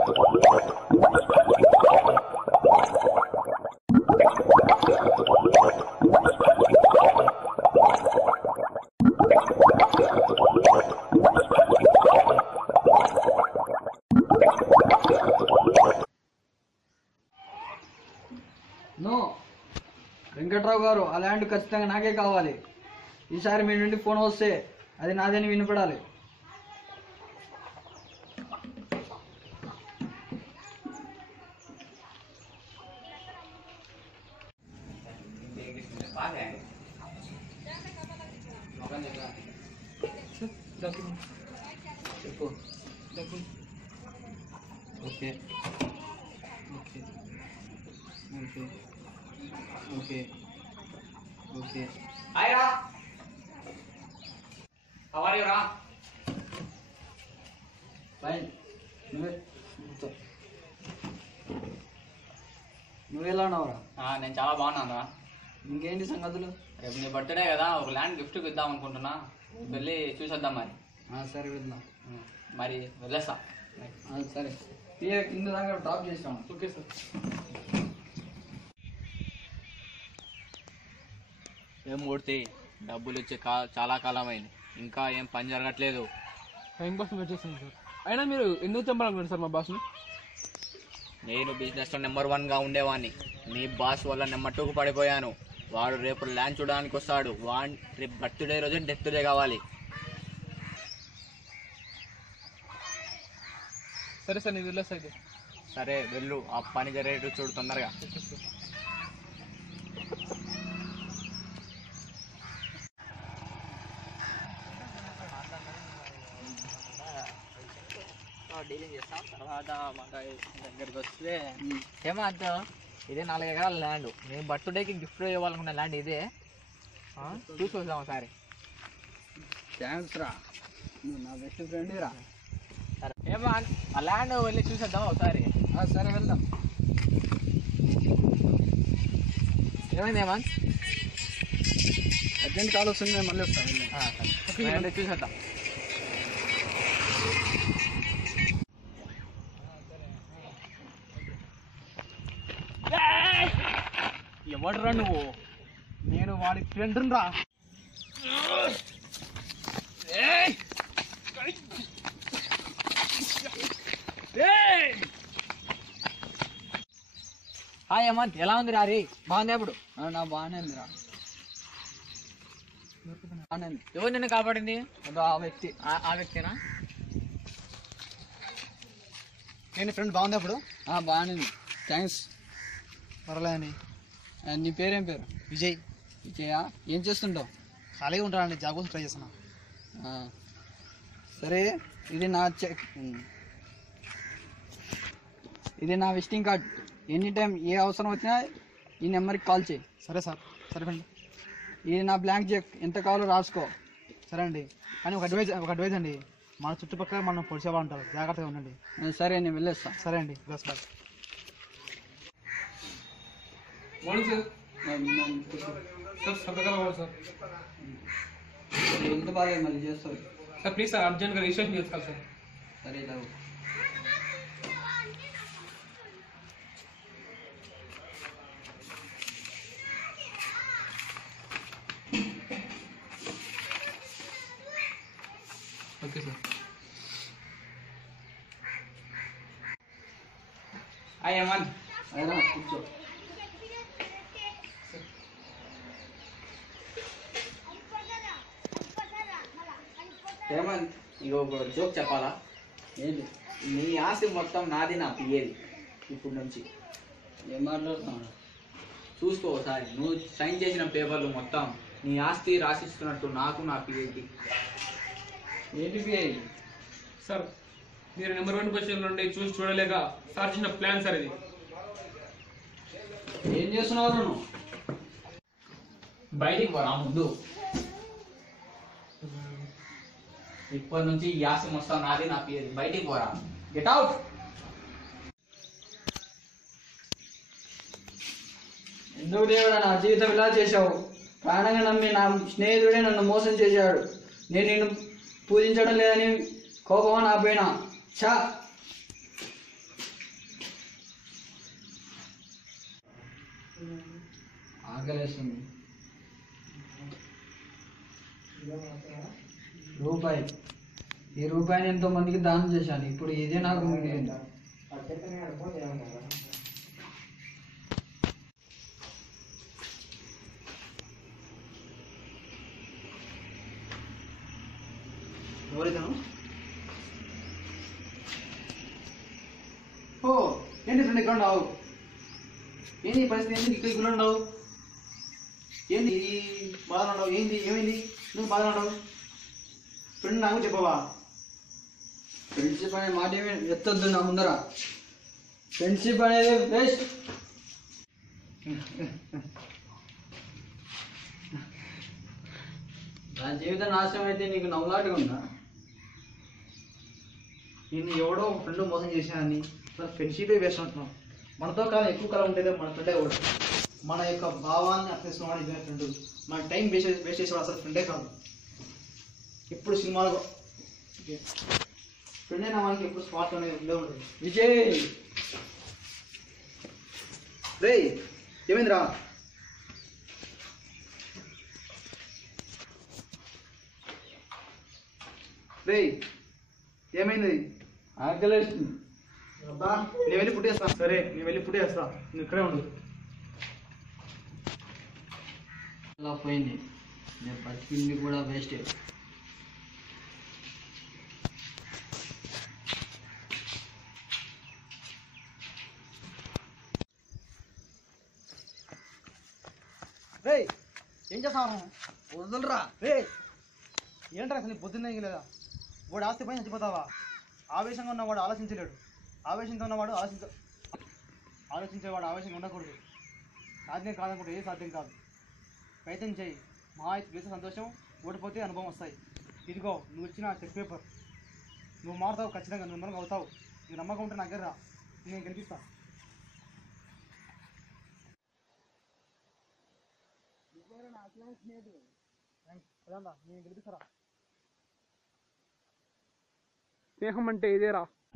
No Venkatrao గారు, ఆ land ఖచ్చితంగా నాకే కావాలి. ఈసారి మీ నుండి ఫోన్ వస్తే అది నాదని వినపడాలి. చెప్పు. Okay okay okay okay okay. Hi రా, హౌ ఆర్ యు రా? ఫైన్. నువ్వెలా ఉన్నావురా? నేను చాలా బాగున్నాను రా. ఇంకేంటి సంగతులు? రేపు నీ బర్త్డే కదా, ఒక ల్యాండ్ గిఫ్ట్కి ఇద్దాం అనుకుంటున్నా. వెళ్ళి చూసేద్దాం మరి. సరే వెళ్దాం. మరి వెళ్ళేస్తా. సరే, కింద దాకా డ్రాప్ చేస్తాను. Okay sir. ఏం మూర్తి, డబ్బులు ఇచ్చి చాలా కాలం అయింది, ఇంకా ఏం పని జరగట్లేదు. టైం కోసం వెయిట్ చేస్తాను సార్. అయినా మీరు ఎందుకు చంపాలనుకుంటారు సార్ మా బాస్ని? నేను బిజినెస్లో నెంబర్ 1గా ఉండేవాడిని. నీ బాస్ వల్ల నెంబర్ 2కు పడిపోయాను. వాడు రేపు ల్యాండ్ చూడడానికి వస్తాడు. వాడు రేపు బర్త్డే రోజే డెత్ డే కావాలి. సరే సార్, నేను వెళ్ళేస్తా అయితే. సరే వెళ్ళు, ఆ పని జరిగేట్టు చూడు తొందరగా. డీలింగ్ చేస్తాం, తర్వాత మాకు దగ్గరికి వస్తే హేమంత్, ఇదే 4 ఎకరాల ల్యాండ్. నేను బర్త్డేకి గిఫ్ట్ ఇవ్వాలనుకున్న ల్యాండ్ ఇదే. చూసి వద్దాం ఒకసారి. థ్యాంక్స్ రా, నువ్వు నా బెస్ట్ ఫ్రెండ్ రా. సరే హేమంత్, ఆ ల్యాండ్ వెళ్ళి చూసేద్దాం ఒకసారి. సరే వెళ్దాం. ఏమైంది హేమంత్? అర్జెంట్ కాల్ వస్తుంది, నేను మళ్ళీ వస్తాను. వెళ్ళి చూసేద్దాం. ఎవడురా నువ్వు? నేను వాడి ఫ్రెండ్ రా. హాయ్ హేమంత్, ఎలా ఉంది రా? బాగుంది. అప్పుడు నా బాగానే ఉంది రా. బాగానే ఉంది. ఎవరు నిన్ను కాపాడింది? ఆ వ్యక్తి. ఆ వ్యక్తినా? నేను ఫ్రెండ్ బాగుంది అప్పుడు. బాగానే ఉంది, థ్యాంక్స్. పర్లేదని. నీ పేరేం పేరు? విజయ్. విజయ, ఏం చేస్తుంటావు? ఖాళీగా ఉంటానండి, జాబ్ కోసం ట్రై చేస్తున్నా. సరే, ఇది నా ఇది నా విజిటింగ్ కార్డ్. ఎనీ టైం ఏ అవసరం వచ్చినా ఈ నెంబర్కి కాల్ చేయి. సరే సార్. సరే అండి. ఇది నా బ్లాంక్ చెక్, ఎంత కావాలో రాసుకో. సరే అండి, కానీ ఒక అడ్వైజ్ అండి, మన చుట్టుపక్కల మనం పొడిచేవాళ్ళు ఉంటారు, జాగ్రత్తగా ఉండండి. సరే, నేను వెళ్ళేస్తా. సరే అండి, బస్ బాయ్. Morning sir. సార్ సంతకాలు కావాలి సార్. ఎంత బాగా మళ్ళీ చేస్తావు సార్ ప్లీజ్ సార్, అర్జెంట్గా రిజిస్ట్రేషన్ చేసుకోవాలి సార్. సరే ఇలా ఓకే సార్. హాయ్ హేమంత్. అయినా కూర్చో. హేమంత్, ఇక ఒక జోక్ చెప్పాలా? ఏంటి? నీ ఆస్తి మొత్తం నాది, నా పియ్యేది ఇప్పుడు నుంచి. ఏం మాట్లాడుతున్నావు? చూసుకో ఒకసారి, నువ్వు సైన్ చేసిన పేపర్లు మొత్తం నీ ఆస్తి రాసిస్తున్నట్టు నాకు, నా పియ్యేది. ఏంటి పిఐ? సార్ మీరు నెంబర్ 1 పొజిషన్ నుండి చూసి చూడలేక సార్ చేసిన ప్లాన్ సార్ ఇది. ఏం చేస్తున్నావు నువ్వు? బయటికి పోరా ముందు. ఇప్పటి నుంచి ఈ ఆస్తి మొత్తం నాది, నా పియ్యేది. బయటికి పోరా, గెట్ అవుట్. ఎందుకు దేవుడా నా జీవితం ఇలా చేశావు? ప్రాణంగా నమ్మి నా స్నేహితుడే నన్ను మోసం చేశాడు. నేను నిన్ను పూజించడం లేదని కోపమా నా పైన? ఛా! ఆకలేస్తుంది. రూపాయి, ఈ రూపాయిని ఎంతో మందికి దానం చేశాను, ఇప్పుడు ఇదే నాకు మిగిలింది. ఎవరైతాను? ఓ ఏంటి ఫ్రెండ్ ఇక్కడ ఉన్నావు? ఏంటి ఈ పరిస్థితి? ఏంటి ఇక్కడ ఇక్కడ ఉన్నావు? ఏంటి బాధ ఉన్నావు? ఏంటి ఏమైంది? నువ్వు బాధ ఉన్నావు? ఫ్రెండ్ నాకు చెప్పవా? ఫ్రెండ్షిప్ అనే మాట ఏమి ఎత్తొద్దు నా ముందర. ఫ్రెండ్షిప్ అనేది వేస్ట్. నా జీవితం నాశనం అయితే నీకు నవ్వులాటగా ఉందా? నేను ఎవడో ఒక ఫ్రెండ్ మోసం చేశానని ఫ్రెండ్షిపే వేస్ట్ అంటున్నాం. మనతో కాలం ఎక్కువ కాలం ఉంటేదే మన ఫ్రెండే కూడా. మన యొక్క భావాన్ని అర్థం చేసుకోవడానికి ఇదే ఫ్రెండ్. మన టైం వేస్ట్ చేసేవాడు అసలు ఫ్రెండే కాదు. ఎప్పుడు సినిమాలు ఫ్రెండ్ అయిన వాళ్ళకి ఎప్పుడు స్పాట్ అనేది ఉండే ఉంటుంది. విజయ్, రే ఏమైందిరా? రే ఏమైంది? ఆకలేస్తుంది. అబ్బా నేను వెళ్ళి ఫుడ్ చేస్తా. సరే నేను వెళ్ళి ఫుడ్ చేస్తా, నువ్వు ఇక్కడే ఉండు. అలా పోయింది, నేను బతికింది కూడా వేస్ట్. రే ఏం చేస్తావు? వదలరా. రే ఏంట్రా అసలు పొద్దున్నే లేదా? వాడు ఆస్తి పైన చచ్చిపోతావా? ఆవేశంగా ఉన్నవాడు ఆలోచించలేడు, ఆవేశంతో ఉన్నవాడు ఆలోచించేవాడు ఆవేశంగా ఉండకూడదు. సాధ్యం కాదనుకుంటే ఏ సాధ్యం కాదు. ప్రయత్నం చేయి, మహా గెలిచే సంతోషం, ఓడిపోతే అనుభవం వస్తాయి. ఇదిగో నువ్వు ఇచ్చిన చెక్ పేపర్. నువ్వు మారుతావు ఖచ్చితంగా, నువ్వు నమ్మకం అవుతావు. నీ నమ్మకం ఉంటే నా దగ్గర రా, నేను గెలిపిస్తా. నేను గెలిపిస్తారా? స్నేహం అంటే ఇదేరా.